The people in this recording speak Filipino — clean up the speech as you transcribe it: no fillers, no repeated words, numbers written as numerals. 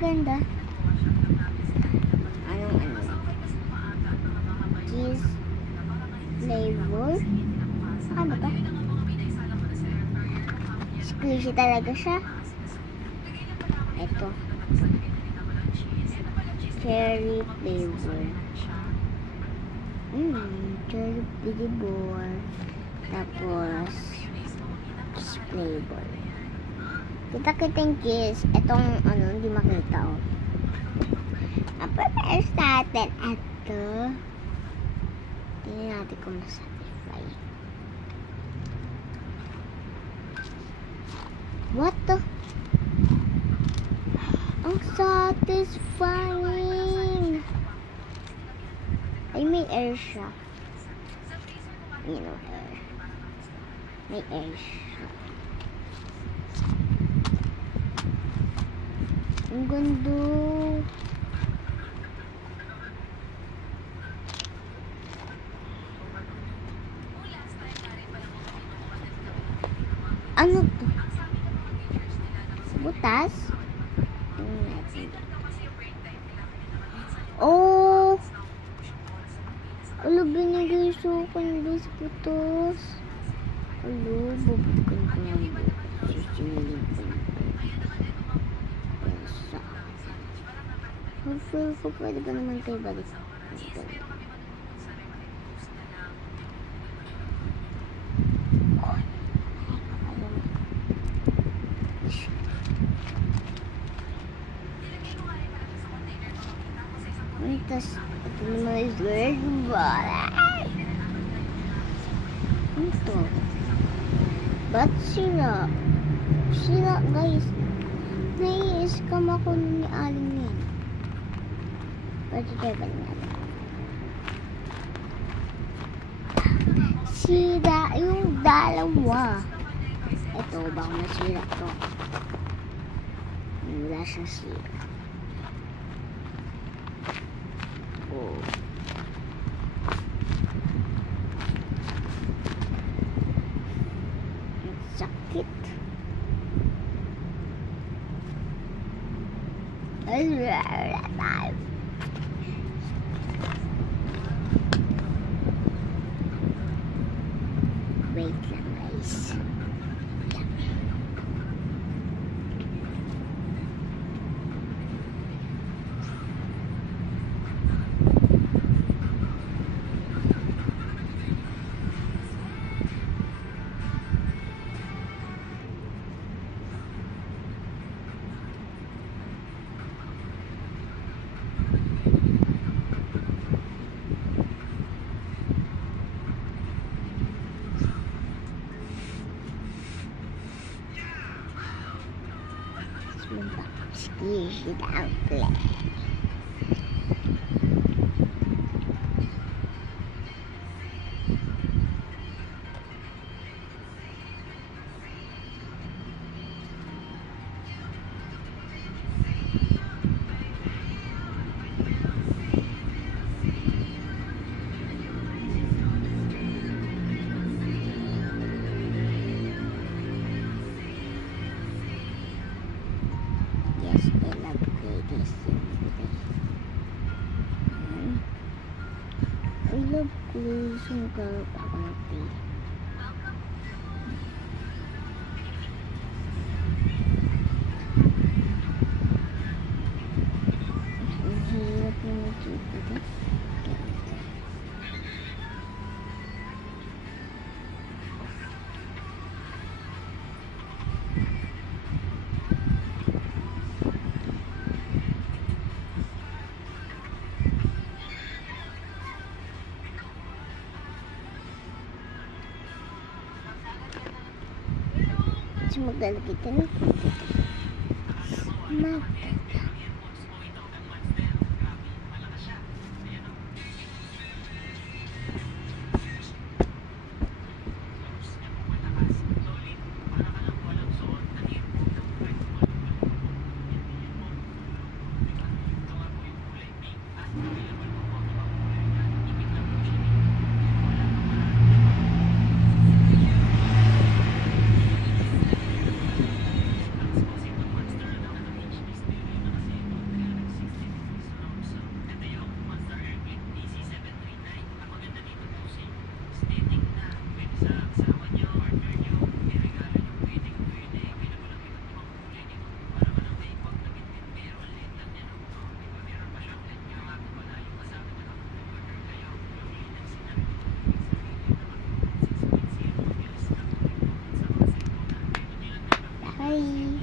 ganda. Anong cheese flavor. Ano to? Squishy talaga siya. Ito. Cherry flavor. Cherry flavor. Tapos cheese flavor. Kita yung kiss. Itong hindi makita oh. Prepare natin ito. Tingnan natin kung masatisfy. What the? Ang satisfying. Ay, may air siya. Air. May air siya. Ang ganda. Ano to? Butas? Oh! Alo, binigay sa akin doon sa putos. Alo, babalikan ko ng butas. Sisimilin ko na. Feel ko pwede ba naman tayo balik? Tapos, ito naman is red ball. Ito. Ba't sira? Sira, guys. Nai-scam ako ni Aling yan. Pwede tayo ba natin? Sira yung dalawa. Ito, baka masira to. Wala siyang sira. Oh. Ang sakit. Wait lang, guys. Squishy down play. Yes, I love this. I love closing girl ako na pay. Ang hirap na mag-ipa ito. Maglalagay tayo ng maganda. Bye.